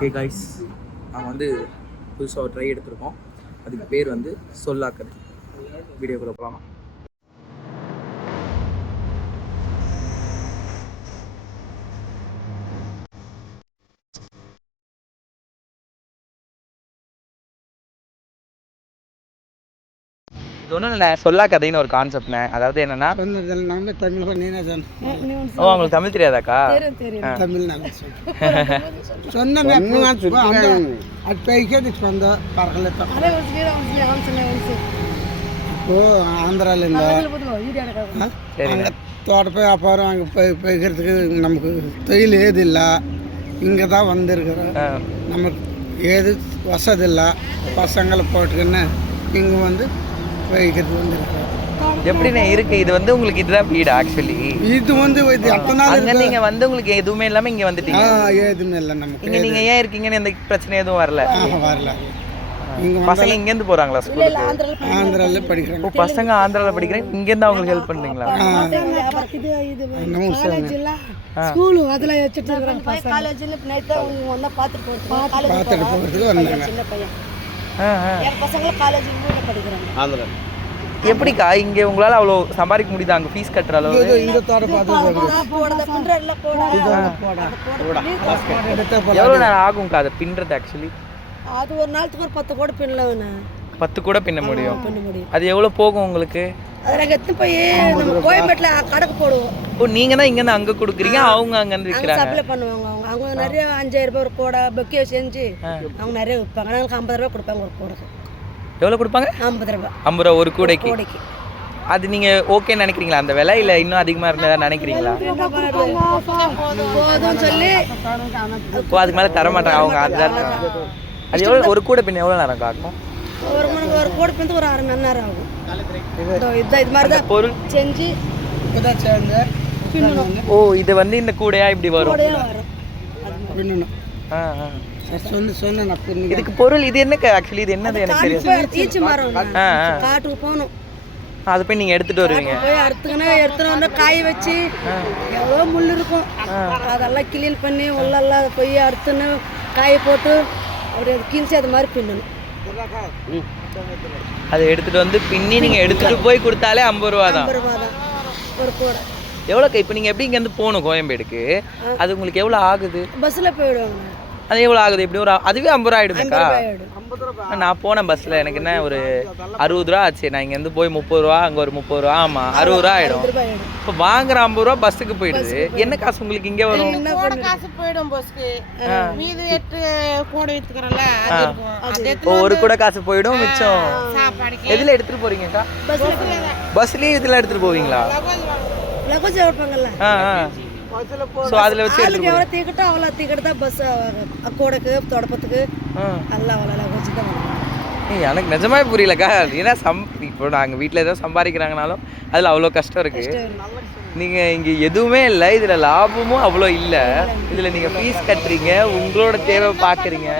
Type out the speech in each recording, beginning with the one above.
Hey guys, நாங்கள் வந்து புதுசாக ஒரு ட்ரை எடுத்திருக்கோம். அதுக்கு பேர் வந்து சொல்லாக்கது. வீடியோக்குள்ளே போகலாம். இது ஒன்றும் இல்லை, சொல்லாக்கதைன்னு ஒரு கான்செப்ட்ண்ணே. அதாவது என்னன்னா, ஓ உங்களுக்கு தமிழ் தெரியாதாக்கா? ஆந்திரால தோட்டப்போய் வியாபாரம் அங்கே போய்க்கிறதுக்கு நமக்கு தொழில் ஏது இல்லை. இங்கே தான் வந்திருக்கிறோம். நமக்கு ஏது வசதி இல்லை. பசங்களை போட்டுக்கின்னு இங்கே வந்து போய்க்கிறது வந்துருக்கிறோம். எப்படிண்ணே இருக்கு இது வந்து உங்களுக்கு? இதுதான் வீடு ஆக்சுவலி. இது வந்து அங்கே நீங்கள் வந்து உங்களுக்கு எதுவுமே இல்லாமல் இங்கே வந்துட்டீங்க? எதுவுமே இல்லை நமக்கு. இங்கே நீங்கள் ஏன் இருக்கீங்கன்னு எந்த பிரச்சனை எதுவும் வரல? வரல. பசங்க இங்கேருந்து போகிறாங்களா ஸ்கூலுக்கு? ஆந்திரால படிக்கிறாங்க. பசங்க ஆந்திரால படிக்கிறேன். இங்கேருந்து அவங்களுக்கு ஹெல்ப் பண்ணுறீங்களா? ஸ்கூலு அதில் வச்சுட்டு இருக்கிறாங்க. காலேஜில் பார்த்துட்டு போகிறதுக்கு வந்தாங்க. சின்ன பையன் என் பசங்களும் காலேஜ் படிக்கிறாங்க ஆந்திரா. எப்படிக்கா இங்கே உங்களால் அவ்வளோ சம்பாதிக்க முடியுது? அங்கே ஃபீஸ் கட்டுற அளவு? எவ்வளோ நேரம் ஆகும்க்கா அதை பின்னுறது? ஆக்சுவலி அது ஒரு நாளுக்கு ஒரு 10 கூட பின்னல. 10 கூட பின்ன முடியும். அது எவ்வளோ போகும் உங்களுக்கு? அதை நாங்கள் எடுத்து போய் நம்ம கோயம்பேட்டில் கடைக்கு போடுவோம். ஓ நீங்கள் தான் இங்கேருந்து அங்கே கொடுக்குறீங்க, அவங்க அங்கேருந்து விற்கிறாங்க. சப்ளை பண்ணுவாங்க. அவங்க நிறைய 5000 ரூபாய் ஒரு கூடை பொக்கே செஞ்சு அவங்க நிறைய விற்பாங்க. நாங்களுக்கு 50 ரூபா கொடுப்பாங்க ஒரு கூடைக்கு. எவ்வளோ கொடுப்பாங்க? 50 ரூபா. 50 ரூபா ஒரு கூடைக்கு. அது நீங்கள் ஓகே நினைக்கிறீங்களா அந்த விலை? இல்லை இன்னும் அதிகமாக இருந்ததா நினைக்கிறீங்களா? போதும் சொல்லி அதுக்கு மேலே தர மாட்டாங்க அவங்க. அதுதான். அது எவ்வளோ ஒரு கூடை பின்ன எவ்வளோ நேரம் காக்கும்? ஒரு கூடை பின்னு ஒரு 1/2 மணி நேரம் ஆகும். இது மாதிரி தான் பொருள் செஞ்சு ஓ இது வந்து இந்த கூடையா இப்படி வரும்? இதுக்கு பொருள் இது என்ன ஆக்சுவலி? இது என்னது எனக்கு தெரியும். ஈச்சி மரம் காட்டுக்கு போகணும். அது போய் நீங்கள் எடுத்துகிட்டு வருவீங்க? போய் எடுத்துன்னு வந்து காய வச்சு எவ்வளோ முள் இருக்கும் அதெல்லாம் கிளீன் பண்ணி உள்ளெல்லாம் போய் அறுத்துன்னு காய போட்டு அப்படி அது கிழிச்சு அது மாதிரி பின்னணும். அதை எடுத்துகிட்டு வந்து பின்னி நீங்கள் எடுத்துகிட்டு போய் கொடுத்தாலே 50 ரூபா தான். 50 ரூபா தான் ஒரு கூடை. எவ்வளோக்கா இப்போ நீங்கள் எப்படி இங்கேருந்து போகணும் கோயம்பேடுக்கு? அது உங்களுக்கு எவ்வளோ ஆகுது? பஸ்ஸில் போயிடுவாங்க. அது எவ்வளோ ஆகுது? எப்படி ஒரு அதுவே 50 ரூபா ஆகிடுமேக்கா? நான் போனேன் பஸ்ஸில், எனக்கு என்ன ஒரு 60 ரூபா ஆச்சு. நான் இங்கேருந்து போய் 30 ரூபா, அங்கே ஒரு 30 ரூபா. ஆமாம் 60 ரூபா ஆகிடும். இப்போ வாங்குற 50 ரூபா பஸ்ஸுக்கு போயிடுது. என்ன காசு உங்களுக்கு இங்கே வரும்? காசு போயிடும் பஸ்க்கு. மீது 8 கூடை எடுத்துக்கிறோம்ல, ஒரு கூட காசு போயிடும். மிச்சம் எதில் எடுத்துகிட்டு போகிறீங்கக்கா? பஸ்லேயே இதில் எடுத்துகிட்டு போவீங்களா? லகேஜ் வைப்பாங்கல்ல. ஸோ அதில் வச்சு எவ்வளோ தீக்கிட்டோ அவ்வளோ தீக்கிட்டு தான் பஸ் கூடைக்கு தொடப்பத்துக்கு எல்லாம் அவ்வளோ லகேஜ் தான். எனக்கு நிஜமாவே புரியலக்கா. ஏன்னா இப்போ நாங்கள் வீட்டில் ஏதோ சம்பாதிக்கிறாங்கனாலும் அதில் அவ்வளோ கஷ்டம் இருக்குது. நீங்கள் இங்கே எதுவுமே இல்லை, இதில் லாபமும் அவ்வளோ இல்லை. இதில் நீங்கள் ஃபீஸ் கட்டுறீங்க, உங்களோட தேவை பார்க்குறீங்க.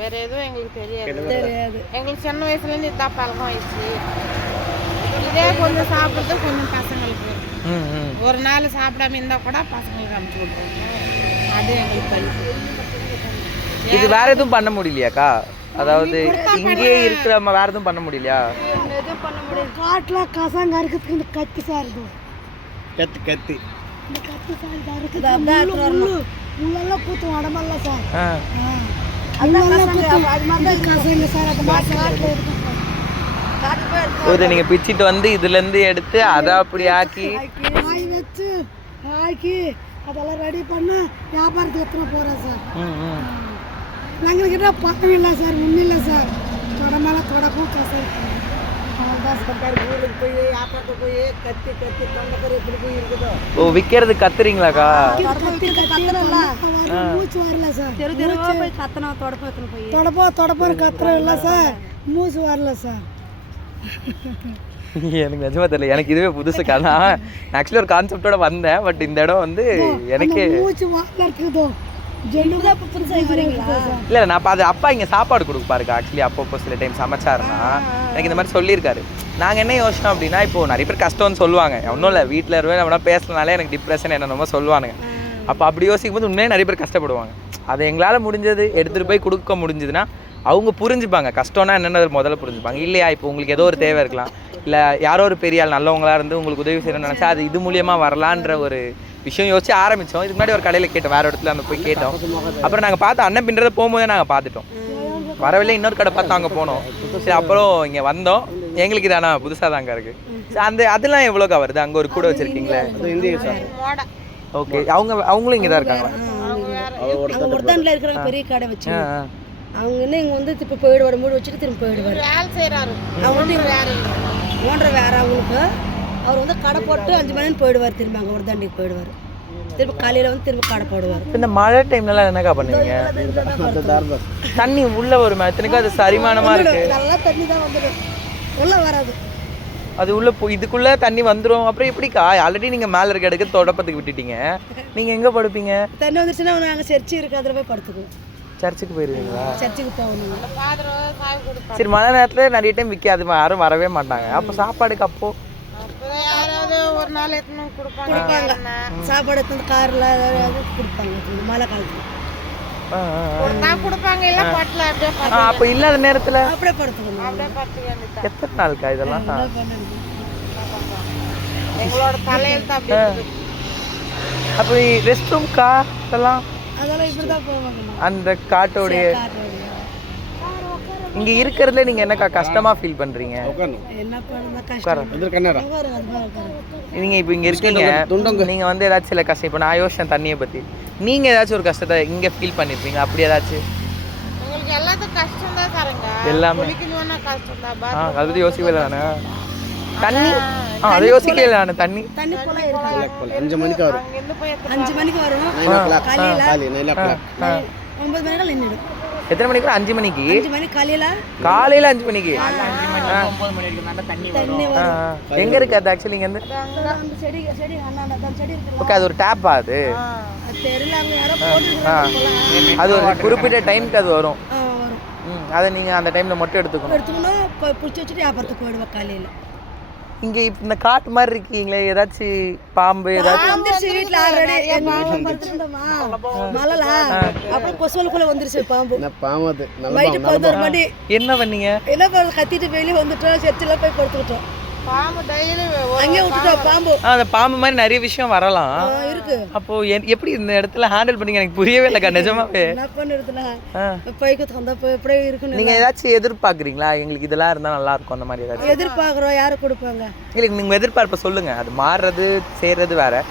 வேற எதுவும் எங்களுக்கு தெரியாது. எங்களுக்கு சின்ன வயசுலேருந்து இதான் பழக்கம் ஆயிடுச்சு. இதே கொஞ்சம் சாப்பிட்றது கொஞ்சம் பசங்களுக்கு ஒரு நாள் சாப்பிடாம இருந்தால் கூட பசங்களுக்கு அனுப்பிச்சு விட்ருவோம். அது எங்களுக்கு இது வேற எதுவும் பண்ண முடியலையாக்கா? அதாவது இங்கேயே இருக்கிற வேற எதுவும் பண்ண முடியலையா? எதுவும் பண்ண முடியும். காட்டில் கசாங்க இருக்கிறதுக்கு இந்த கத்தி சார் இருக்கும். கத்தி இந்த கத்தி சார் தான் இருக்குது. உள்ளெல்லாம் பூத்தும் உடம்பெல்லாம் சார். கசாங்க சார் அது மாதிரி காட்டில் இருக்கும். இதை நீங்கள் பிச்சுட்டு வந்து இதுலேருந்து எடுத்து அதை அப்படி ஆக்கி காய் வச்சு ஆக்கி அதெல்லாம் ரெடி பண்ண வியாபாரத்துக்கு எத்தனை போகிறேன் சார். எங்கள்கிட்ட பக்கம் இல்லை சார், ஒன்றும் இல்லை சார். தொட மேலே தொடக்கும் கசை ஊருக்கு போய் வியாபாரத்துக்கு போய் கத்தி கத்தி தொண்டக்கரை எப்படி போய் இருக்குதோ. ஓ விற்கிறது கத்துறீங்களாக்கா? மூச்சு வரல சார். தெரு தெருவா போய் கத்தனா தொடப்போ கத்துறோம் இல்லை சார். மூச்சு வரல சார். எனக்கு நிஜமா தெரியல. எனக்கு இதுவே புதுசுக்கா. நான் ஆக்சுவலி ஒரு கான்செப்டோட வந்தேன். பட் இந்த இடம் வந்து எனக்கு இல்லை. நான் அது அப்பா இங்கே சாப்பாடு கொடுப்பாருக்கா. ஆக்சுவலி அப்பப்போ சில டைம் சமைச்சாருன்னா எனக்கு இந்த மாதிரி சொல்லியிருக்காரு. நாங்கள் என்ன யோசனை அப்படின்னா, இப்போது நிறைய பேர் கஷ்டம்னு சொல்லுவாங்க. ஒன்றும் இல்லை, வீட்டில் இருவே நம்மளா பேசலனாலே எனக்கு டிப்ரெஷன் என்னென்னமோ சொல்லுவானுங்க. அப்போ அப்படி யோசிக்கும் போது உண்மையே நிறைய பேர் கஷ்டப்படுவாங்க. அதை எங்களால் முடிஞ்சது எடுத்துகிட்டு போய் கொடுக்க முடிஞ்சதுன்னா அவங்க புரிஞ்சுப்பாங்க. கஷ்டம்னா என்னென்ன முதல்ல புரிஞ்சுப்பாங்க. இல்லையா இப்போ உங்களுக்கு ஏதோ ஒரு தேவை இருக்கலாம், இல்லை யாரோ ஒரு பெரிய ஆள் நல்லவங்களாக இருந்து உங்களுக்கு உதவி செய்யணும்னு நினச்சா அது இது மூலியமாக வரலான்ற ஒரு விஷயம் யோசிச்சு ஆரம்பித்தோம். இதுக்கு முன்னாடி ஒரு கடையில் கேட்டோம், வேறு இடத்துல அந்த போய் கேட்டோம். அப்புறம் நாங்கள் பார்த்து அண்ணன் பின்றதை போகும்போதே நாங்கள் பார்த்துட்டோம். வரவில்லை, இன்னொரு கடை பார்த்து அங்கே போனோம். சரி அப்புறம் இங்கே வந்தோம். எங்களுக்கு இது ஆனால் புதுசாக தாங்க இருக்குது. சரி அந்த அதெல்லாம் எவ்வளோக்கா வருது? அங்கே ஒரு கூட வச்சுருக்கீங்களே? ஓகே. அவங்களும் இங்கே தான் இருக்காங்களா? அவங்க ஒருத்தாண்டில் இருக்கிற பெரிய கடை வச்சு அவங்க என்ன இங்கே வந்து இப்போ போயிடுவார், மூடி வச்சுட்டு திரும்ப போயிடுவார். அவங்க வந்து ஓன்ற வேறு அவங்களுக்கு அவர் வந்து கடை போட்டு 5 மணின்னு போயிடுவார். திரும்ப அங்கே ஒரு தாண்டிக்கு போயிடுவார். திரும்ப காலையில் வந்து திரும்ப கடை போடுவார். இந்த மழை டைம்லலாம் என்னக்கா பண்ணுவீங்க? தண்ணி உள்ளே வருமா? இத்தனைக்கும் அது சரிமானமாக இருக்குது. நல்லா தண்ணி தான் வந்துடும், உள்ளே வராது. அது உள்ளே இதுக்குள்ளே தண்ணி வந்துடும். அப்புறம் எப்படிக்கா? ஆல்ரெடி நீங்கள் மேலே இருக்க இடத்துக்கு தொடப்பத்துக்கு விட்டுட்டீங்க, நீங்கள் எங்கே படுப்பீங்க? தண்ணி வந்துருச்சுன்னா நாங்கள் சர்ச்சு இருக்குது, அதில் போய் படுத்துக்குவோம். சர்ச்சுக்கு போயிருவீங்களா? சர்ச்சுக்கு போகணும். சரி, மழை நேரத்தில் நிறைய டைம் விற்காது, யாரும் வரவே மாட்டாங்க. அப்போ சாப்பாடுக்கு அப்போ ஒரு நாள் எத்தனை கொடுப்பாங்க. சாப்பாடு எடுத்து காரில் கொடுப்பாங்க மழை காலத்தில் கொடுப்பாங்க. இல்லை பாட்டில் அப்படியே அப்போ இல்லாத நேரத்தில் அப்படியே படுத்துக்கணும். அப்படியே பார்த்து எத்தனை நாளுக்கா இதெல்லாம்? எங்களோட தலையெழுத்து அப்படியே. அப்போ ரெஸ்ட் ரூம்க்கா இதெல்லாம்? அதெல்லாம் இப்படி தான் போவாங்க. அந்த காட்டோடைய இங்கே இருக்கிறதுல நீங்கள் என்னக்கா கஷ்டமாக ஃபீல் பண்ணுறீங்க? என்ன பண்ண கஷ்டம். நீங்கள் இப்போ இங்கே இருக்கீங்க, நீங்கள் வந்து ஏதாச்சும் சில கஷ்டம், இப்போ நான் யோசிச்சேன் தண்ணியை பற்றி, நீங்கள் ஏதாச்சும் ஒரு கஷ்டத்தை இங்கே ஃபீல் பண்ணியிருப்பீங்க, அப்படி ஏதாச்சும்? உங்களுக்கு எல்லாத்துக்கும் கஷ்டம் தான் தரங்க, எல்லாமே கஷ்டம் தான். அதை பற்றி யோசிக்கவே இல்லை நானு. தண்ணி அதை யோசிக்கவே இல்லை நான். தண்ணி தண்ணி போல இருக்கு. 5 மணிக்கு வரும். 5 மணிக்கு வரும். 9 மணிக்கு நின்றுடும். எத்தனை மணிக்கு? 5 மணிக்கு. 5 மணி காலையில் 5 மணிக்கு. 9 மணி வரைக்கும் தண்ணி வரும். எங்கே இருக்குது அது ஆக்சுவலி? இங்கே இருந்து அந்த செடி செடி இருக்கு. ஓகே, அது ஒரு டேப்பா? அது தெரியல, அங்கே யாரோ போட்டு அது ஒரு குறிப்பிட்ட டைமுக்கு அது வரும். வரும். அதை நீங்கள் அந்த டைமில் மட்டும் எடுத்துக்கணும். பிடிச்சி வச்சுட்டு வியாபாரத்துக்கு போயிடுவேன் காலையில். இங்கே இப்போ இந்த காட்டு மாதிரி இருக்கீங்களே, ஏதாச்சும் பாம்பு ஏதாச்சும் வந்துருச்சு வீட்டில்? ஆல்ரெடி எங்கள் வீட்டில் படுத்துருந்தோமா மழைல, அப்புறம் கொசுவலுக்குள்ளே வந்துருச்சு பாம்பு. பாம்பு அது நைட்டு 11 மணி. என்ன பண்ணீங்க? என்ன பண்ண, கத்திட்டு வெளியே வந்துட்டோம், சர்ச்சில் போய் படுத்துக்கிட்டோம். பாம்பு டெய்லி அங்கேயே விட்டுட்டோம் பாம்பு. அந்த பாம்பு மாதிரி நிறைய விஷயம் வரலாம் இருக்கு. அப்போ எப்படி இந்த இடத்துல ஹேண்டில் பண்ணீங்க? எனக்கு புரியவே இல்லைக்கா நிஜமாவே. என்ன பண்ணுறதுல பைக்கு தந்தா இப்படியே இருக்குன்னு. நீங்கள் ஏதாச்சும் எதிர்பார்க்குறீங்களா? எங்களுக்கு இதெல்லாம் இருந்தால் நல்லா இருக்கும் அந்த மாதிரி ஏதாச்சும் எதிர்பார்க்குறோம்? யாரை கொடுப்பாங்க? இல்லை, நீங்கள் எதிர்பார்ப்ப சொல்லுங்கள். அது மாறுறது செய்கிறது வேற,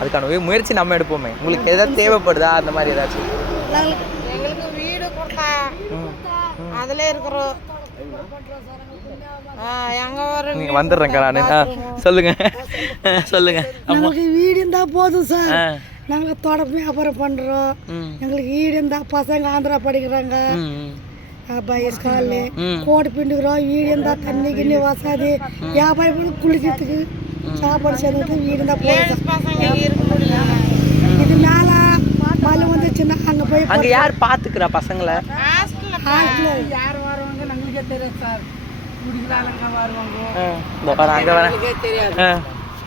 அதுக்கான முயற்சி நம்ம எடுப்போமே. உங்களுக்கு ஏதாவது தேவைப்படுதா அந்த மாதிரி ஏதாச்சும்? எங்களுக்கு வீடு கொடுத்தா அதில் இருக்கிறோம். நீங்கள் வந்துடுறேங்க்கா நான். சொல்லுங்க சொல்லுங்க. நம்மளுக்கு வீடு இருந்தால் போதும் சார். நாங்கள் தொடப்பு வியாபாரம் பண்ணுறோம். எங்களுக்கு வீடு இருந்தால் பசங்க ஆந்திரா படிக்கிறாங்க, பையஸ் காலு கோடு பிண்டுக்கிறோம். வீடு இருந்தால் தண்ணி கிண்ணி வசதி, வியாபாரம் குளிக்கிறதுக்கு சாப்பாடு செய்யறதுக்கு வீடு இருந்தால் போதும். இது மேலே மழை வந்துச்சுன்னா அங்கே போய் அங்கே யார் பார்த்துக்கிறா பசங்களை? யார் வருவாங்க நம்மளுக்கே தெரியாது சார்.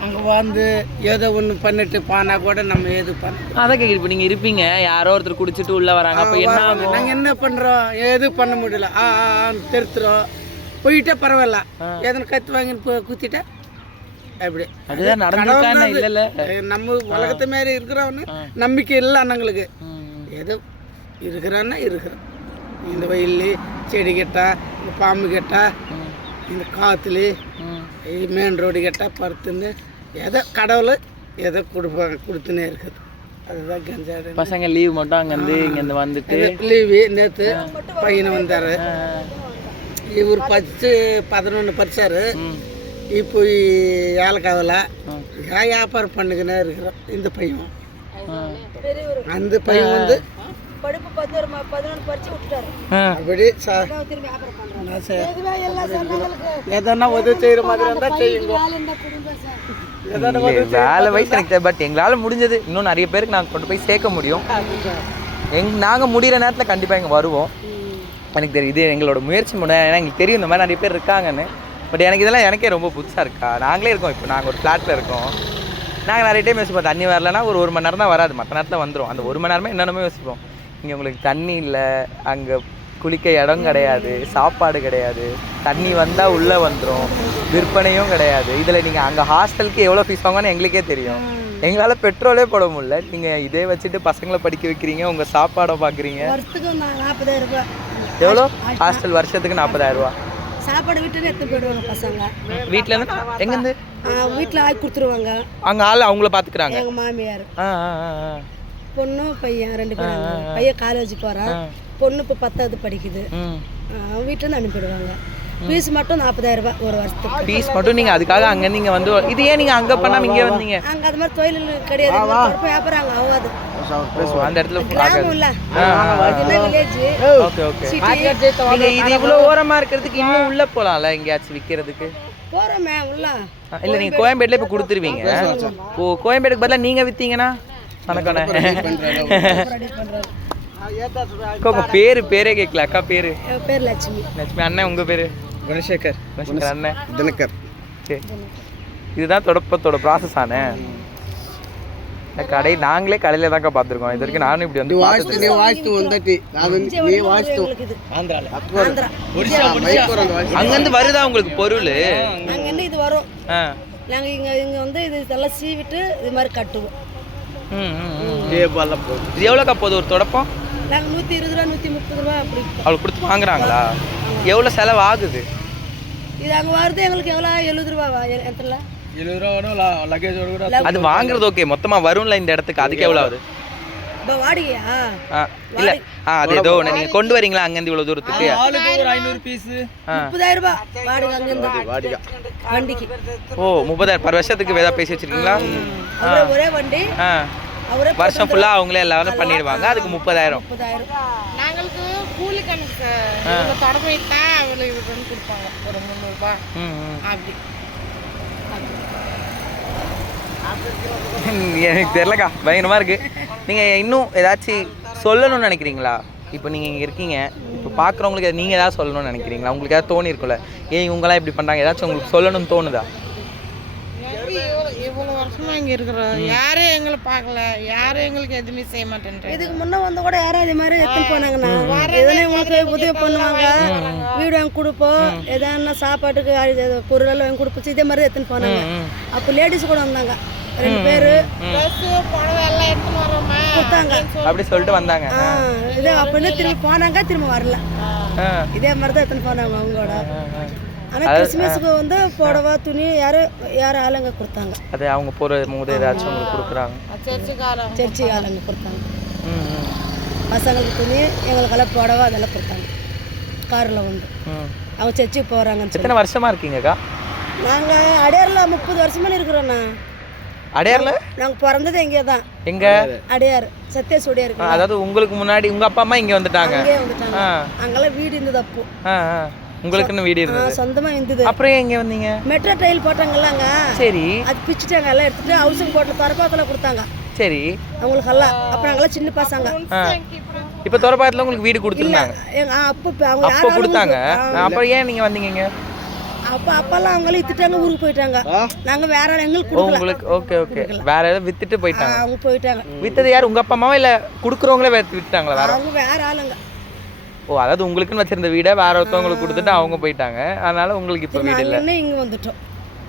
அங்கே வந்து ஏதோ ஒன்று பண்ணிட்டு போனா கூட நம்ம எது பண்ண அதான் கேட்குது. இப்போ நீங்கள் இருப்பீங்க, யாரோ ஒருத்தர் குடிச்சிட்டு உள்ளே வராங்க, அப்போ என்ன ஆகும்? நாங்கள் என்ன பண்ணுறோம்? எது பண்ண முடியல. திருத்துறோம், போயிட்டே பரவாயில்ல. எதனா கற்று வாங்கின்னு குத்திட்டா அப்படி அதுதான் நடந்துருக்கானே. இல்லை நம்ம உலகத்து மாரி இருக்கிறவன்னு நம்பிக்கை இல்லை அண்ணங்களுக்கு. ஏதோ இருக்கிறான்னா இருக்கிறோம். இந்த வயல் செடி கெட்டா, இந்த பாம்பு கெட்டா, இந்த காற்றுல மெயின் ரோடு கெட்டா பருத்துன்னு எதோ கடவுள் எதோ கொடுத்துனே இருக்குது. அதுதான் கஞ்சாடு. பசங்க லீவ் மட்டும் அங்கேருந்து இங்கேருந்து வந்துட்டு லீவு நேற்று பையனை வந்தார். இவர் 11 படித்தார். இப்போ ஏலக்காவில் வியாபாரம் பண்ணுக்குன்னே இருக்கிறோம். இந்த பையன் அந்த பையன் வந்து படிப்பு 11 படிச்சு விட்டுட்டாரு. அப்படி எதனா உதவி செய்கிற மாதிரி இருந்தால் செய்யுங்க. வேலை வயசு எனக்கு. பட் எங்களால் முடிஞ்சது இன்னும் நிறைய பேருக்கு நாங்கள் கொண்டு போய் சேர்க்க முடியும். நாங்கள் முடிகிற நேரத்தில் கண்டிப்பாக இங்கே வருவோம். எனக்கு தெரியும் இது எங்களோட முயற்சி முடியும். ஏன்னா எங்களுக்கு தெரியும் இந்த மாதிரி நிறைய பேர் இருக்காங்கன்னு. பட் எனக்கு இதெல்லாம் எனக்கே ரொம்ப புதுசாக இருக்கா. நாங்களே இருக்கோம், இப்போ நாங்கள் ஒரு ஃப்ளாட்டில் இருக்கோம். நாங்கள் நிறைய டைம் யோசிப்போம், தண்ணி வரலன்னா ஒரு 1 மணி நேரம் தான் வராது, மற்ற நேரத்தில் வந்துடும். அந்த 1 மணி நேரமே என்னென்னமே யோசிப்போம். இங்கே உங்களுக்கு தண்ணி இல்லை, அங்கே குளிக்க இடம் கிடையாது, சாப்பாடு கிடையாது, தண்ணி வந்தால் உள்ளே வந்துடும், விற்பனையும் கிடையாது. இதில் நீங்கள் அங்கே ஹாஸ்டலுக்கு எவ்வளோ ஃபீஸ் வாங்கன்னு எங்களுக்கே தெரியும். எங்களால் பெட்ரோலே போட முடியல. நீங்கள் இதே வச்சுட்டு பசங்களை படிக்க வைக்கிறீங்க, உங்கள் சாப்பாடை பார்க்குறீங்க. வருஷத்துக்கு 40,000 ரூபாய். எவ்வளோ ஹாஸ்டல் வருஷத்துக்கு 40,000 ரூபா. சாப்பாடு வீட்டுல எடுத்து போயிடுவாங்க பசங்க. வீட்டிலேருந்து எங்கேருந்து? வீட்டில் ஆக்கி கொடுத்துருவாங்க. அங்கே ஆள் அவங்கள பார்த்துக்குறாங்க. எங்கள் மாமியார். ஆ. பொண்ணு பையன் 2 பேரும். பையன் காலேஜ் போகிறான், பொண்ணு இப்போ 10வது படிக்குது. வீட்டிலேருந்து அனுப்பிடுவாங்க. ஃபீஸ் மட்டும் 40,000 ரூபாய் ஒரு வருஷத்துக்கு. ஃபீஸ் மட்டும். நீங்கள் அதுக்காக அங்கேருந்து இங்கே வந்து இது ஏன் நீங்கள் அங்கே பண்ணாமல் இங்கே வந்தீங்க? அங்கே அது மாதிரி தொழில் கிடையாது, வியாபாரம் அங்கே ஆகாது. அந்த இடத்துல கிராமம் இல்லை, வில்லேஜ். Okay okay. நீங்கள் இது இவ்வளோ ஓரமாக இருக்கிறதுக்கு இன்னும் உள்ளே போகலாம்ல எங்கேயாச்சும் விற்கிறதுக்கு? போகிறோமே உள்ள. இல்லை நீங்கள் கோயம்பேட்டில் இப்போ கொடுத்துருவீங்க. ஓ, கோயம்பேட்டுக்கு பதிலாக நீங்கள் விற்றீங்கன்னா வணக்கண்ணே. அக்கா பேரே கேட்கல. அக்கா பேர்? பேர் லட்சுமி. லட்சுமி. அண்ணன் உங்கள் பேர்? குணசேகர். அண்ணன் தினகர். சரி, இதுதான் தொடப்பத்தோட ப்ராசஸ் ஆனே. கடை நாங்களே கடையில் தான்க்கா பார்த்துருக்கோம். இது வரைக்கும் நானும் இப்படி வந்து அங்கேருந்து வருதா உங்களுக்கு பொருள்? அங்கேருந்து இது வரும். நாங்கள் இங்கே வந்து இது இதெல்லாம் சீவிட்டு இது மாதிரி கட்டுவோம். இது எவ்வளோக்கா போகுது ஒரு தொடப்பம்? நாங்கள் 120 ரூபா 130 ரூபா அப்படி அவளுக்கு கொடுத்து வாங்குறாங்களா? எவ்வளோ செலவு ஆகுது? இது அங்கே வருது எங்களுக்கு எவ்வளோ 70 ரூபாவா? எத்தனை 70 ரூபா வேணும். லக்கேஜ் கூட அது வாங்குறது ஓகே, மொத்தமாக வரும்ல இந்த இடத்துக்கு, அதுக்கு எவ்வளோ ஆகுது? இப்போ வாடகையா? இல்லை அது ஏதோ ஒன்று நீங்கள் கொண்டு வரீங்களா அங்கேருந்து இவ்வளோ தூரத்துக்கு? ஒரு 500 பீஸ். 30,000 ரூபாய் வாடகை அங்கேருந்து வண்டிக்கு. ஓ 30,000 பர் வருஷத்துக்கு ஏதாவது பேசி வச்சிருக்கீங்களா? ஒரே வண்டி அவரே வருஷம் ஃபுல்லாக அவங்களே எல்லாரும் பண்ணிடுவாங்க. அதுக்கு 30,000. நாங்களுக்கு கூலி கணக்கு தொடர்பு வைத்தா அவங்களுக்கு வந்து கொடுப்பாங்க ஒரு 300 ரூபாய் அப்படி. எனக்கு தெரியலக்கா, பயங்கரமாக இருக்குது. நீங்கள் இன்னும் ஏதாச்சும் சொல்லணும்னு நினைக்கிறீங்களா? இப்போ நீங்கள் இங்கே இருக்கீங்க, இப்போ பார்க்குறவங்களுக்கு நீங்கள் ஏதாவது சொல்லணும்னு நினைக்கிறீங்களா? உங்களுக்கு ஏதாவது தோணி இருக்குல்ல, ஏன் இவங்களாம் இப்படி பண்ணுறாங்க, ஏதாச்சும் உங்களுக்கு சொல்லணும்னு தோணுதா? இவ்வளோ வருஷமா இங்கே இருக்கிறோம், யாரும் எங்களை பார்க்கல, யாரும் எங்களுக்கு எதுவுமே செய்ய மாட்டேன். இதுக்கு முன்னே வந்து கூட யாரும் இது மாதிரி எடுத்துன்னு போனாங்கண்ணா, எதனா உங்களுக்கு உதவி பண்ணுவாங்க, வீடு வாங்கி கொடுப்போம், எதனா சாப்பாட்டுக்கு பொருளெல்லாம் வாங்கி கொடுப்போம், இதே மாதிரி எடுத்துன்னு போனாங்க. அப்போ லேடிஸ் கூட வந்தாங்க 2 பேர், கொடுத்தாங்க அப்படி சொல்லிட்டு வந்தாங்க. இதே அப்படின்னு திரும்பி போனாங்க, திரும்ப வரல. இதே மாதிரி தான் எடுத்துன்னு போனாங்க அவங்களோட. ஆனால் கிறிஸ்மஸுக்கு வந்து புடவை துணி யார் ஆளுங்க கொடுத்தாங்க. அது அவங்க போகிற போது ஏதாச்சும் உங்களுக்கு கொடுக்குறாங்க. சர்ச்சு ஆளுங்க கொடுத்தாங்க. பசங்களுக்கு துணி, எங்களுக்கெல்லாம் புடவை அதெல்லாம் கொடுத்தாங்க. காரில் வந்து அவங்க சர்ச்சுக்கு போகிறாங்க. எத்தனை வருஷமா இருக்கீங்கக்கா? நாங்கள் அடையாரில் 30 வருஷமா இருக்கிறோண்ணா. அடையாரில்? நாங்கள் பிறந்தது எங்கே தான். எங்க? அடையார் சத்யா சுடியா இருக்கு. அதாவது உங்களுக்கு முன்னாடி உங்கள் அப்பா அம்மா இங்கே வந்துட்டாங்க? அங்கே வந்துட்டாங்க. அங்கெல்லாம் வீடு இருந்தது அப்போ. உங்களுக்குன்னு வீடு இருந்தது? சொந்தமாக இருந்தது. அப்புறம் எங்கே வந்தீங்க? மெட்ரோ டைல் போட்டாங்கல்லாங்க. சரி. அது பிச்சுட்டாங்க, எல்லாம் எடுத்துட்டு ஹவுசிங் போர்ட்டில் தரப்பாத்தில் கொடுத்தாங்க. சரி. அவங்களுக்கெல்லாம் அப்புறம் அங்கெல்லாம் சின்ன பசங்க. இப்போ தோரப்பாக்கத்தில் உங்களுக்கு வீடு கொடுத்துருந்தாங்க? அப்போ கொடுத்தாங்க. அப்புறம் ஏன் நீங்கள் வந்தீங்க? அப்பெல்லாம் அவங்களும் வித்துட்டாங்க, ஊருக்கு போயிட்டாங்க. நாங்கள் வேற எங்களுக்கு கொடுக்கல. உங்களுக்கு ஓகே ஓகே, வேற ஏதாவது வித்துட்டு போயிட்டாங்க. அவங்க போயிட்டாங்க. வித்தது யார், உங்கள் அப்பா அம்மாவா இல்லை கொடுக்குறவங்களே வித்துட்டாங்களா? வேற அவங்க வேற ஆளுங்க. ஓ, அதாவது உங்களுக்குன்னு வச்சிருந்த வீடை வேற ஒருத்தவங்களுக்கு கொடுத்துட்டு அவங்க போயிட்டாங்க, அதனால உங்களுக்கு இப்போ வீடு இல்லை. இங்கே வந்துட்டோம்.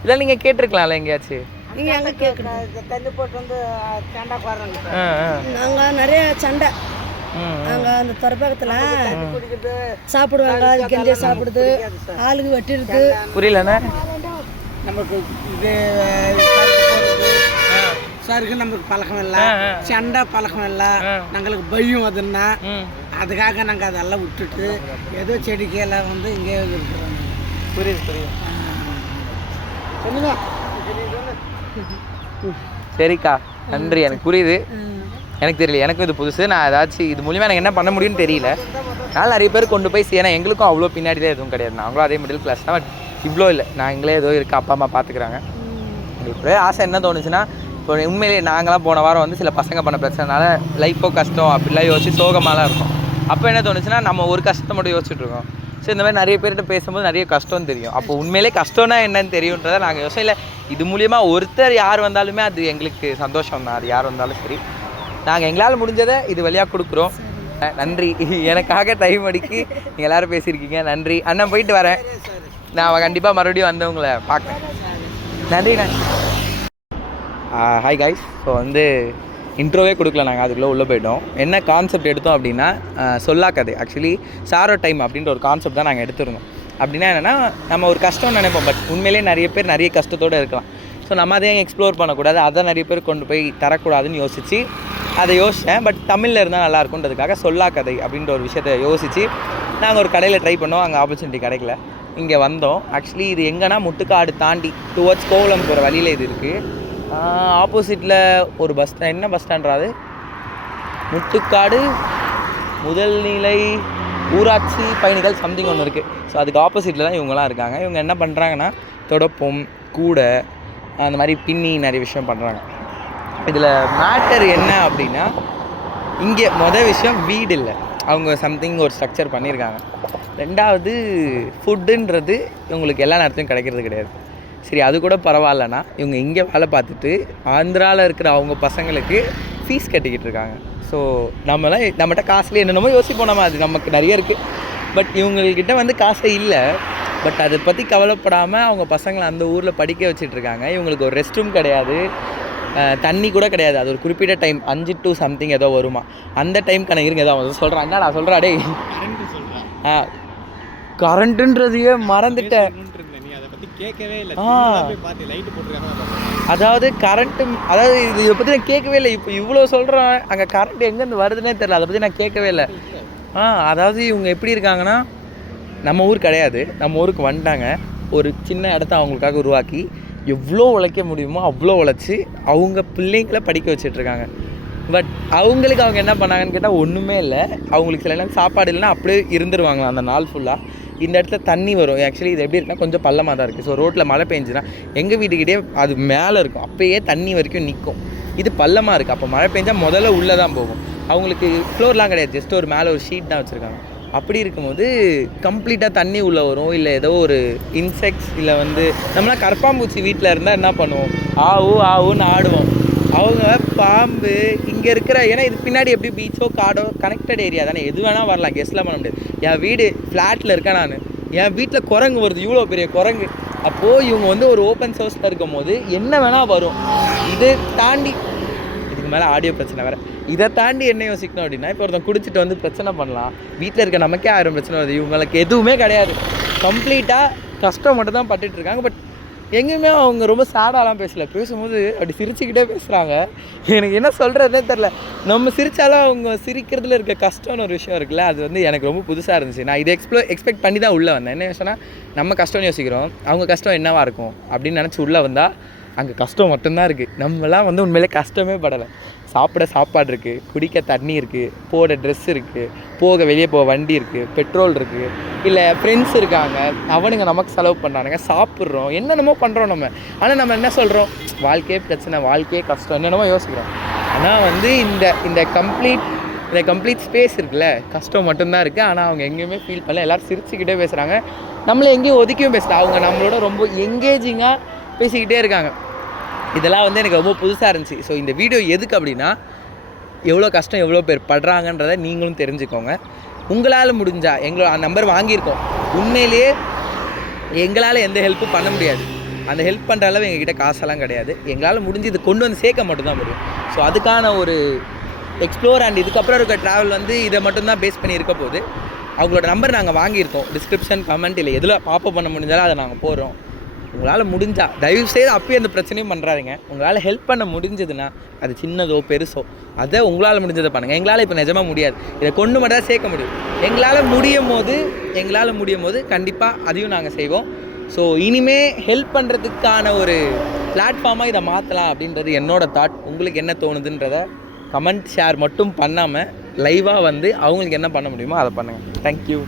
இல்லை நீங்கள் கேட்டிருக்கலாம்ல எங்கேயாச்சும்? நீங்கள் எங்கே கேட்கணும்? தண்ணி போட்டு வந்து சண்டை போடுறாங்க. நாங்கள் நிறைய சண்டை அங்கே அந்த தரப்பகத்தில் சாப்பிடுவாங்க, கெஞ்சே சாப்பிடுது, ஆளுங்க வெட்டிடுது. புரியலண்ணா? நமக்கு இது சருக்கு நமக்கு பழக்கம் இல்லை, சண்டை பழக்கம் இல்லை, நாங்களுக்கு பயம் அதுன்னா, அதுக்காக நாங்கள் அதெல்லாம் விட்டுட்டு ஏதோ செடிக்கெல்லாம் வந்து இங்கே இருக்கிறோம். புரியுது புரியுது. சரிக்கா, நன்றி. எனக்கு புரியுது, எனக்கு தெரியல, எனக்கும் இது புதுசு. நான் ஏதாச்சும் இது மூலிமா எனக்கு என்ன பண்ண முடியும்னு தெரியல. அதனால் நிறைய பேர் கொண்டு போய் ஏன்னா எங்களுக்கும் அவ்வளோ பின்னாடி தான் எதுவும் கிடையாது, நாங்களும் அதே மிடில் கிளாஸ் தான். பட் இவ்வளோ இல்லை, நாங்களே ஏதோ இருக்குது, அப்பா அம்மா பார்த்துக்குறாங்க. இப்போயே ஆசை என்ன தோணுச்சுன்னா, இப்போ உண்மையிலேயே நாங்களாம் போன வாரம் வந்து சில பசங்க பண்ண பிரச்சனைனால லைஃப்போ கஷ்டம் அப்படிலாம் யோசிச்சு சோகமாலாம் இருக்கும். அப்போ என்ன தோணுச்சுன்னா, நம்ம ஒரு கஷ்டத்தை மட்டும் யோசிச்சுட்டு இருக்கோம். ஸோ இந்த மாதிரி நிறைய பேர்கிட்ட பேசும்போது நிறைய கஷ்டம் தெரியும். அப்போ உண்மையிலே கஷ்டம்னா என்னன்னு தெரியுன்றதை நாங்கள் யோசனை இல்லை. இது மூலிமா ஒருத்தர் யார் வந்தாலுமே அது எங்களுக்கு சந்தோஷம் தான், அது யார் வந்தாலும் சரி. நாங்கள் எங்களால் முடிஞ்சதை இது வழியாக கொடுக்குறோம். நன்றி, எனக்காக டைம் அடிக்கி நீங்கள் எல்லோரும் பேசியிருக்கீங்க. நன்றி அண்ணன், போயிட்டு வரேன். நான் கண்டிப்பாக மறுபடியும் வந்து உங்களை பார்க்குறேன். நன்றி. Hi guys. ஸோ வந்து இன்ட்ரோவே கொடுக்கல, நாங்கள் அதுக்குள்ளே உள்ளே போயிட்டோம். என்ன கான்செப்ட் எடுத்தோம் அப்படின்னா, சொல்லா கதை. ஆக்சுவலி சாரோ டைம் அப்படின்ற ஒரு கான்செப்ட் தான் நாங்கள் எடுத்துருந்தோம். அப்படின்னா என்னென்னா, நம்ம ஒரு கஷ்டம்னு நினைப்போம், பட் உண்மையிலேயே நிறைய பேர் நிறைய கஷ்டத்தோடு இருக்கலாம். ஸோ நம்ம அதையும் எக்ஸ்ப்ளோர் பண்ணக்கூடாது, அதை நிறைய பேர் கொண்டு போய் தரக்கூடாதுன்னு யோசித்து அதை யோசித்தேன். பட் தமிழில் இருந்தால் நல்லாயிருக்குன்றதுக்காக சொல்லா கதை அப்படின்ற ஒரு விஷயத்தை யோசித்து நாங்கள் ஒரு கடையில் ட்ரை பண்ணோம். அங்கே ஆப்பர்ச்சுனிட்டி கிடைக்கல, இங்கே வந்தோம். ஆக்சுவலி இது எங்கன்னா முட்டுக்காடு தாண்டி டுவர்ட்ஸ் கோவளம் போகிற வழியில் இது இருக்குது. ஆப்போசிட்டில் ஒரு பஸ் ஸ்டாண்ட். என்ன பஸ் ஸ்டாண்ட்ராது? முட்டுக்காடு முதல்நிலை ஊராட்சி பயணிகள் சம்திங் ஒன்று இருக்குது. ஸோ அதுக்கு ஆப்போசிட்டில் தான் இவங்களாம் இருக்காங்க. இவங்க என்ன பண்ணுறாங்கன்னா, தொடப்பம், கூடை, அந்த மாதிரி பின்னி நிறைய விஷயம் பண்ணுறாங்க. இதில் மேட்டர் என்ன அப்படின்னா, இங்கே மொதல் விஷயம் வீடு இல்லை, அவங்க சம்திங் ஒரு ஸ்ட்ரக்சர் பண்ணியிருக்காங்க. ரெண்டாவது ஃபுட்டுன்றது இவங்களுக்கு எல்லா நேரத்தையும் கிடைக்கிறது கிடையாது. சரி, அது கூட பரவாயில்லனா இவங்க இங்கே வேலை பார்த்துட்டு ஆந்திராவில் இருக்கிற அவங்க பசங்களுக்கு ஃபீஸ் கட்டிக்கிட்டு இருக்காங்க. ஸோ நம்மகிட்ட காசுலேயே என்னென்னமோ யோசிப்போம், நம்ம அது நமக்கு நிறைய இருக்குது. பட் இவங்கக்கிட்ட வந்து காசே இல்லை. பட் அதை பற்றி கவலைப்படாமல் அவங்க பசங்களை அந்த ஊரில் படிக்க வச்சிட்ருக்காங்க. இவங்களுக்கு ஒரு ரெஸ்ட் ரூம் கிடையாது, தண்ணி கூட கிடையாது. அது ஒரு குறிப்பிட்ட டைம் 5 to சம்திங் ஏதோ வருமா, அந்த டைம்க்கான இருங்க ஏதோ அவங்க சொல்கிறான். என்ன நான் சொல்கிறா டே, கரண்ட்டுன்றதையே மறந்துட்டேன். அதாவது கரண்ட்டு, அதாவது இதை பற்றி நான் கேட்கவே இல்லை. இப்போ இவ்வளோ சொல்கிறேன், அங்கே கரண்ட் எங்கேருந்து வருதுன்னே தெரில, அதை பற்றி நான் கேட்கவே இல்லை. அதாவது இவங்க எப்படி இருக்காங்கன்னா, நம்ம ஊர் கிடையாது, நம்ம ஊருக்கு வந்துட்டாங்க. ஒரு சின்ன இடத்த அவங்களுக்காக உருவாக்கி எவ்வளோ உழைக்க முடியுமோ அவ்வளோ உழைச்சி அவங்க பிள்ளைங்களை படிக்க வச்சிட்ருக்காங்க. பட் அவங்களுக்கு அவங்க என்ன பண்ணாங்கன்னு கேட்டால் ஒன்றுமே இல்லை. அவங்களுக்கு சில நேரம் சாப்பாடு இல்லைன்னா அப்படியே இருந்துருவாங்களாம் அந்த நாள் ஃபுல்லாக. இந்த இடத்துல தண்ணி வரும். ஆக்சுவலி இது எப்படி இருக்குன்னா, கொஞ்சம் பள்ளமாக தான் இருக்குது. ஸோ ரோட்டில் மழை பெஞ்சுன்னா எங்கள் வீட்டுக்கிட்டே அது மேலே இருக்கும், அப்போயே தண்ணி வரைக்கும் நிற்கும். இது பள்ளமாக இருக்குது, அப்போ மழை பெஞ்சால் முதல்ல உள்ளே தான் போகும். அவங்களுக்கு ஃப்ளோர்லாம் கிடையாது, ஜஸ்ட் ஒரு மேலே ஒரு ஷீட் தான் வச்சுருக்காங்க. அப்படி இருக்கும்போது கம்ப்ளீட்டாக தண்ணி உள்ளே வரும். இல்லை ஏதோ ஒரு இன்செக்ட்ஸ், இல்லை வந்து நம்மளாம் கரப்பாம்பூச்சி வீட்டில் இருந்தால் என்ன பண்ணுவோம், ஆவுன்னு ஆடுவோம். அவங்க பாம்பு இங்கே இருக்கிற, ஏன்னா இது பின்னாடி எப்படி பீச்சோ காடோ கனெக்டட் ஏரியா தானே, எது வேணால் வரலாம், கெஸ்ட்லாம் பண்ண முடியாது. என் வீடு ஃப்ளாட்டில் இருக்கேன் நான், என் வீட்டில் குரங்கு வருது, இவ்வளோ பெரிய குரங்கு. அப்போது இவங்க வந்து ஒரு ஓப்பன் சோர்ஸில் இருக்கும் போது என்ன வேணால் வரும். இதை தாண்டி, இதுக்கு மேலே ஆடியோ பிரச்சனை வேறு, இதை தாண்டி என்ன யோசிக்கணும் அப்படின்னா, இப்போ ஒருத்தன் குடிச்சிட்டு வந்து பிரச்சனை பண்ணலாம், வீட்டில் இருக்க நமக்கே 1000 பிரச்சனை வருது. இவங்களுக்கு எதுவுமே கிடையாது, கம்ப்ளீட்டாக கஷ்டம் மட்டும் தான் பட்டுட்ருக்காங்க. பட் எங்கேயுமே அவங்க ரொம்ப சேடாலாம் பேசலை, பேசும்போது அப்படி சிரிச்சுக்கிட்டே பேசுகிறாங்க. எனக்கு என்ன சொல்கிறதே தெரில. நம்ம சிரித்தாலும் அவங்க சிரிக்கிறதுல இருக்க கஷ்டம்னு ஒரு விஷயம் இருக்குல்ல, அது வந்து எனக்கு ரொம்ப புதுசாக இருந்துச்சு. நான் இதை எக்ஸ்பெக்ட் பண்ணி தான் உள்ளே வந்தேன். என்ன யோசனை, நம்ம கஷ்டம்னு யோசிக்கிறோம், அவங்க கஷ்டம் என்னவாக இருக்கும் அப்படின்னு நினச்சி உள்ளே வந்தால் அங்கே கஷ்டம் மட்டும்தான் இருக்குது. நம்மளாம் வந்து உண்மையிலே கஷ்டமே படலை. சாப்பிட சாப்பாடு இருக்குது, குடிக்க தண்ணி இருக்குது, போட ட்ரெஸ் இருக்குது, வெளியே போக வண்டி இருக்குது, பெட்ரோல் இருக்குது, இல்லை ஃப்ரெண்ட்ஸ் இருக்காங்க, அவனுங்க நமக்கு செலவு பண்ணுறானுங்க, சாப்பிட்றோம், என்னென்னமோ பண்ணுறோம் நம்ம. ஆனால் நம்ம என்ன சொல்கிறோம், வாழ்க்கையே பிரச்சனை, வாழ்க்கையே கஷ்டம், என்னென்னமோ யோசிக்கிறோம். ஆனால் வந்து இந்த கம்ப்ளீட் ஸ்பேஸ் இருக்குல்ல, கஷ்டம் மட்டும்தான் இருக்குது. ஆனால் அவங்க எங்கேயுமே ஃபீல் பண்ணல, எல்லோரும் சிரிச்சுக்கிட்டே பேசுகிறாங்க. நம்மளை எங்கேயும் ஒதுக்கியும் பேசல, அவங்க நம்மளோட ரொம்ப எங்கேஜிங்காக பேசிக்கிட்டே இருக்காங்க. இதெல்லாம் வந்து எனக்கு ரொம்ப புதுசாக இருந்துச்சு. ஸோ இந்த வீடியோ எதுக்கு அப்படின்னா, எவ்வளோ கஷ்டம் எவ்வளோ பேர் படுறாங்கன்றதை நீங்களும் தெரிஞ்சுக்கோங்க. உங்களால் முடிஞ்சால், எங்களோட நம்பர் வாங்கியிருக்கோம், உண்மையிலேயே எங்களால் எந்த ஹெல்ப்பும் பண்ண முடியாது. அந்த ஹெல்ப் பண்ணுற அளவு எங்ககிட்ட காசெல்லாம் கிடையாது. எங்களால் முடிஞ்சு இது கொண்டு வந்து சேர்க்க மட்டும்தான் முடியும். ஸோ அதுக்கான ஒரு எக்ஸ்ப்ளோர் அண்ட் இதுக்கப்புறம் இருக்க ட்ராவல் வந்து இதை மட்டும்தான் பேஸ் பண்ணி இருக்க போது. அவங்களோட நம்பர் நாங்கள் வாங்கியிருக்கோம், டிஸ்கிரிப்ஷன் கமெண்ட் இல்லை எதில் பாப்பப் பண்ண முடிஞ்சாலும் அதை நாங்கள் போடுறோம். உங்களால் முடிஞ்சால் தயவுசெய்து அப்பயே அந்த பிரச்சனையும் பண்ணுறாருங்க. உங்களால் ஹெல்ப் பண்ண முடிஞ்சதுன்னா, அது சின்னதோ பெருசோ, அதை உங்களால் முடிஞ்சதை பண்ணுங்கள். எங்களால் இப்போ நிஜமாக முடியாது, இதை கொண்டு மட்டும் தான் சேர்க்க முடியும். எங்களால் முடியும் போது கண்டிப்பாக அதையும் நாங்கள் செய்வோம். ஸோ இனிமேல் ஹெல்ப் பண்ணுறதுக்கான ஒரு பிளாட்ஃபார்மாக இதை மாற்றலாம் அப்படின்றது என்னோட தாட். உங்களுக்கு என்ன தோணுதுன்றத கமெண்ட் ஷேர் மட்டும் பண்ணாமல் லைவாக வந்து அவங்களுக்கு என்ன பண்ண முடியுமோ அதை பண்ணுங்கள். தேங்க்யூ.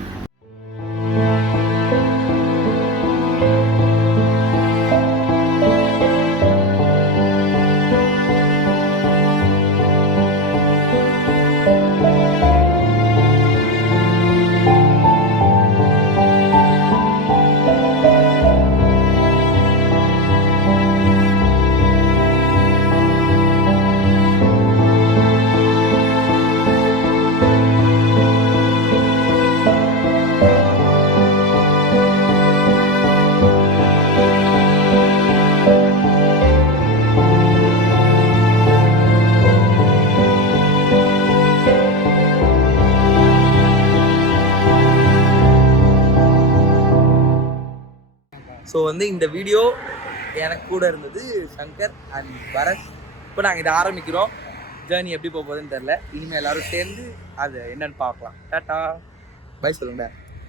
ஸோ வந்து இந்த வீடியோ எனக்கு கூட இருந்தது சங்கர் அண்ட் பரத். இப்போ நாங்கள் இதை ஆரம்பிக்கிறோம். ஜேர்னி எப்படி போகுதுன்னு தெரில. இனிமேல் எல்லாரும் சேர்ந்து அது என்னன்னு பார்க்கலாம். டாட்டா பை சொல்லுங்க.